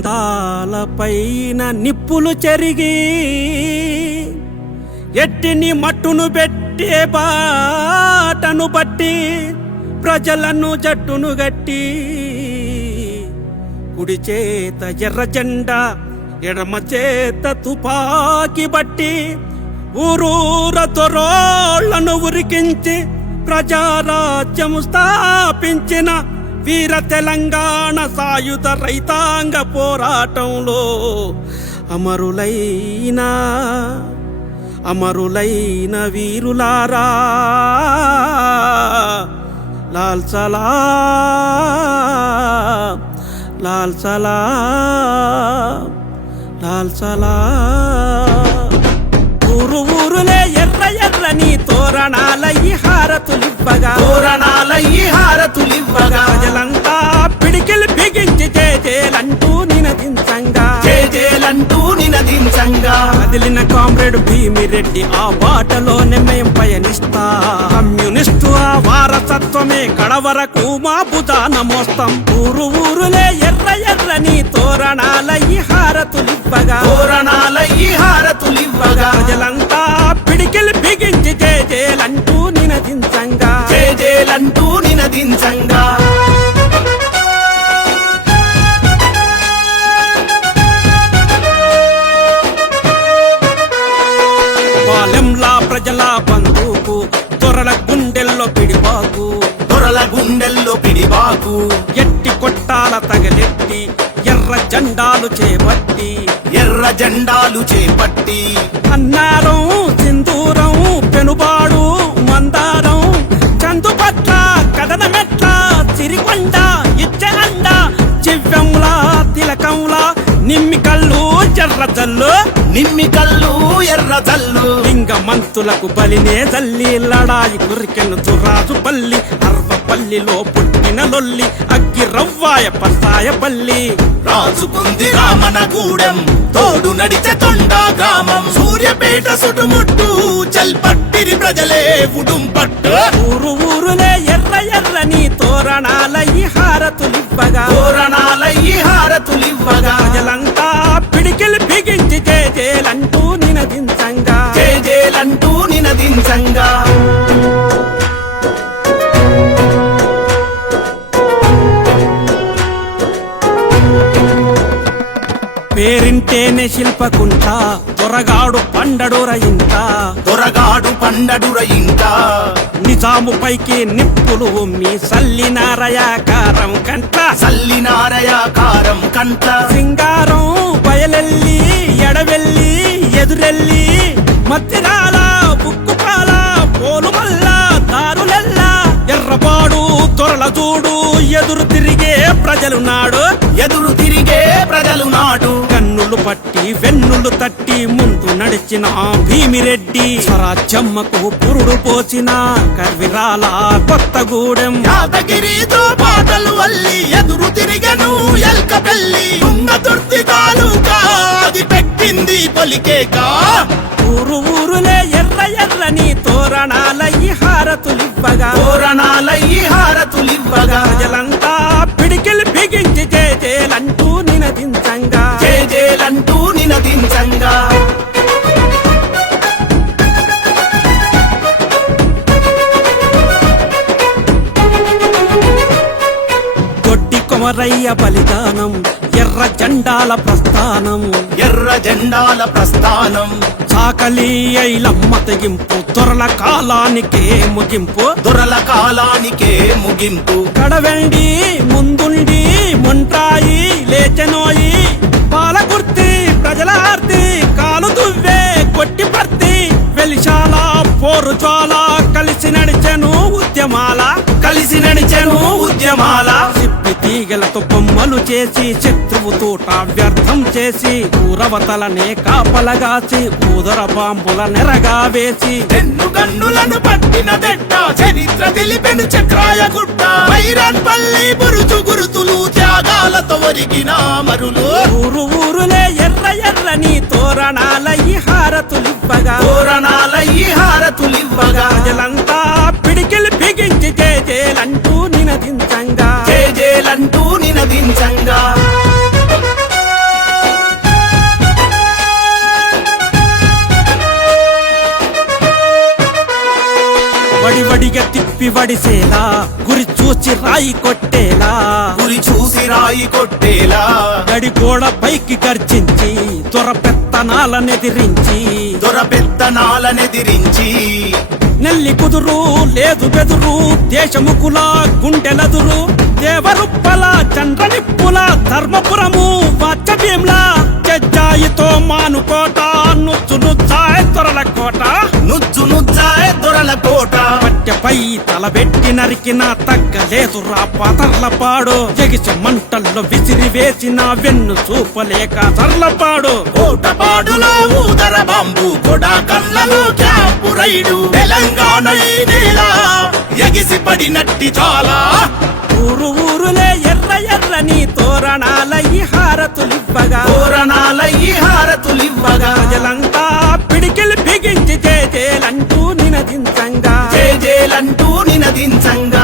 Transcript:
నిర్బంధాలపైన నిప్పులు చెరిగి ఎట్టిని మట్టును పెట్టే బాటను బట్టి ప్రజలను జట్టును గట్టి కుడి చేత ఎర్ర జెండా ఎడమ చేత తుపాకి బట్టి ఊరూర దొరోళ్ళను ఉరికించి ప్రజారాజ్యము స్థాపించిన వీర తెలంగాణ సాయుధ రైతాంగ పోరాటంలో అమరులైన అమరులైన వీరులారా. లాల్ సలా లాల్ సలా లాల్ సలా. ఊరు ఊరులే ఎర్ర ఎర్రని తోరణాల ఈ హారతులివ్వగా. తోరణాల ఈ హారతులివ్వగా ప్రజలంతా పిడికిలి బిగించి చేలంటూ నినదించంగా. జేజేలంటూ నినదించంగా. కదిలిన కామ్రేడ్ భీమిరెడ్డి ఆ బాటలోనే మేం పయనిస్తా. కమ్యూనిస్టు ఆ వారసత్వమే కడవరకు మా బుధాన మోస్తాం ఊరు ఊరులే ఎర్ర ఎర్రని తోరణాల ఈ హారతులివ్వగా. తోరణాల ఈ హారతులివ్వగా. ప్రజలంతా పిడికిలి బిగించి చేలంటూ నినదించంగా. జేజేలంటూ నినదించంగా పాలెంలా ప్రజల బంధువుకు దొరల గుండెల్లో పిడిపాకు. దొరల గుండెల్లో పిడిబాకు ఎట్టి కొట్టాల తగలెట్టి ఎర్ర జెండాలు చేపట్టి. ఎర్ర జెండాలు చేపట్టి. అన్నారం సింధూరం పెనుబాడు మందారం. నిమ్మి కళ్ళు జర్ర జల్లు. నిమ్మి కళ్ళు ఎర్ర జల్లు. లింగ మంతులకు బలినే జల్లి లడాయి కురికెను చురాజు పల్లి అర్వ పల్లిలో పుట్టిన లొల్లి అగ్గి రవ్వాయ పసాయ పల్లి. రాజుకుంది రామన గూడెం తోడు నడిచే తొండా గ్రామం. సూర్యపేట సుటుముట్టు చల్పట్టిరి ప్రజలే ఉడుం పట్టు ఊరు ఊరులే ఎర్ర ఎర్రని తోరణాల ఈ హారతులివ్వగా తోరణాల ఈ హారతులివ్వగా. ప్రజలంతా పిడికిలి బిగించి చేలంటూ నినదించంగా. జేజేలంటూ నినదించంగా. పేరింటేనే శిల్పకుంట దొరగాడు పండడుర ఇంట. దొరగాడు పండడుర ఇంకా నిజాము పైకి నిప్పులు ఉమ్మి సల్లినారయాకారం కంట. సల్లినారయ కారం కంట్ల సింగారం బయలెల్లి ఎడవెల్లి ఎదురెల్లి మత్తిరాల బుక్కుపాల పోలుమల్ల దారులెల్ల. ఎర్రబాడు తొరల చూడు ఎదురు తిరిగే ప్రజలు నాడు ఎదురు తిరిగే పట్టి వెన్నులు తట్టి ముందు నడిచిన భీమిరెడ్డి. స్వరాజ్యమ్మకు పురుడు పోసిన కర్విరాల కొత్తగూడెం. యాదగిరితో పాటలు అల్లి ఎదురు తిరిగను ఎల్క పెళ్ళి తాలూకా అది పెట్టింది పలికేక. ఊరు ఊరులే ఎర్ర ఎర్రని తోరణాల ఈ హారతులివ్వగా. తోరణాల ఈ హారతులివ్వగా. ప్రజలంతా దొడ్డి కొమరయ్య బలిదానం? ఎర్ర జెండాల ప్రస్థానం. ఎర్ర జెండాల ప్రస్థానం. చాకలి ఐలమ్మ తెగింపు దొరల కాలానికే ముగింపు. దొరల కాలానికే ముగింపు. కడవెండి ముందుండి ముంటాయి లేచెనోయి. పాలకుర్తి ప్రజల తీగలతో బొమ్మలు చేసి శత్రువు తోట వ్యర్థం చేసి ఊరవతలనే కాపలగాసి ఊదర బాంబుల నెరగా వేసి. తెన్ను గన్నులను పట్టిన దెట్ట చరిత్ర తెలిపెను చక్రాయ గుట్ట. వైరాన్ పల్లి బురుజు గురుతులు త్యాగాలతో ఒరిగిన మరులు. ఊరు ఊరులే ఎర్ర ఎర్రని తోరణాల ఈ హారతులివ్వగా తోరణాల ఈ హారతులివ్వగా ప్రజలంతా పిడికిలి బిగించి చేలంటూ వడి వడిగా తిప్పి వడిసేలా గురి చూసి రాయి కొట్టేలా. గురి చూసి రాయి కొట్టేలా. గడి గోడ పైకి గర్జించి దొర పెత్తనాలనెదిరించి దొర పెత్తనాలనెదిరించి నెల్లి కుదురు లేదు బెదురు దేశముకులా గుండెలదురు. దేవరుప్పల చంద్రనిప్పుల ధర్మపురము వాచభీంలా చెజ్జాయితో మానుకోట నుచ్చు నుచ్చాయ దొరల కోట. నుజ్జు నుజ్జాయ్ దొరల కోట. పట్టెపై తలబెట్టి నరికిన తగ్గలేదురా పాతర్లపాడు. ఎగిసి మంటల్లో విసిరి వేసిన వెన్ను చూపలేక తర్లపాడు కోటపాడులో ఊదర బాంబు కొడా కళ్ళలో క్యాంపు రైడు తెలంగాణ ఈ నేల ఎగిసి పడినట్టి చాలా ఊరు ఊరులే ఎర్ర ఎర్రని తోరణాల ఈ హారతులివ్వగా తోరణాల ఈ హారతులివ్వగా ప్రజలంతా పిడికిలు బిగించి చేజేలంటూ నినదించంగా. జేజేలంటూ నినదించంగా.